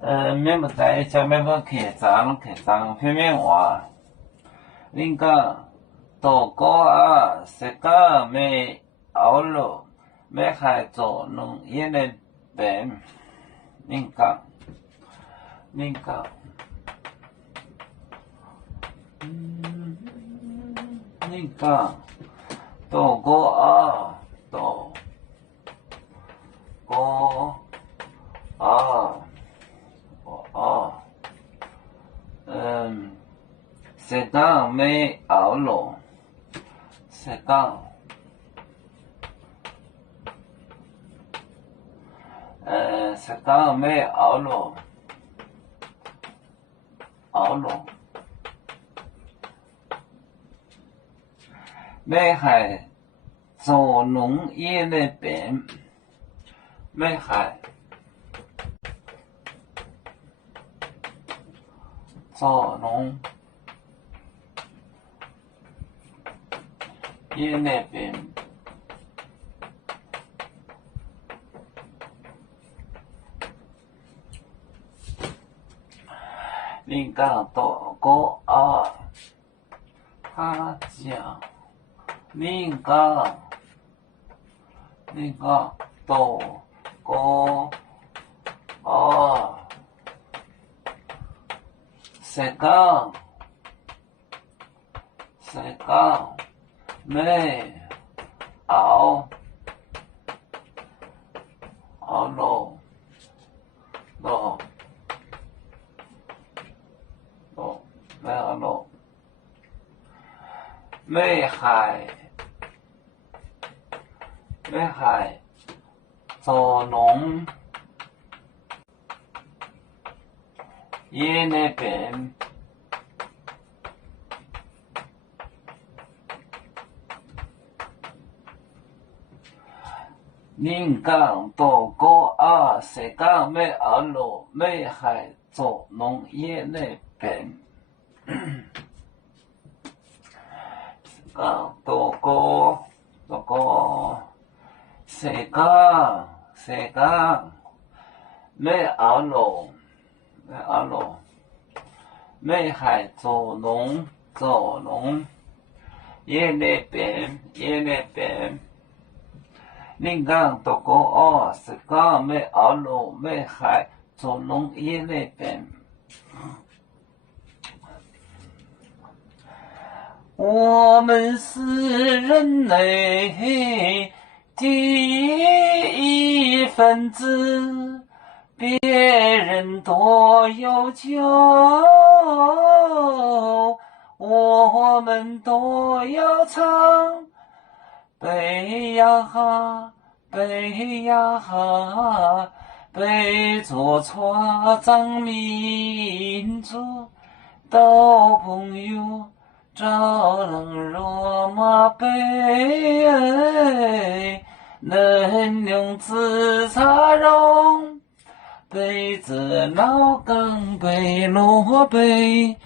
免不在下面不客栈片面话，恁讲大哥啊，世界没熬了，没还做农业的病，恁讲，恁讲，大哥啊，大哥啊。世界没熬了，世界没熬了，没还做农业的病，没还做农业的病。恁讲大哥啊，他讲，恁讲大哥啊，世界没熬了，没熬了，没还做农业那边。恁讲大哥啊，世界没熬了，没还做农业那边。讲大哥，世界没熬了，没还做农业那边。恁讲大哥啊，世界没熬了，没还做农业那边。我们是人类第一分子，别人多要求，我们都要唱。背呀哈，背着船长民族到朋友。招人落马背，能用紫茶蓉，背着老岗背落背。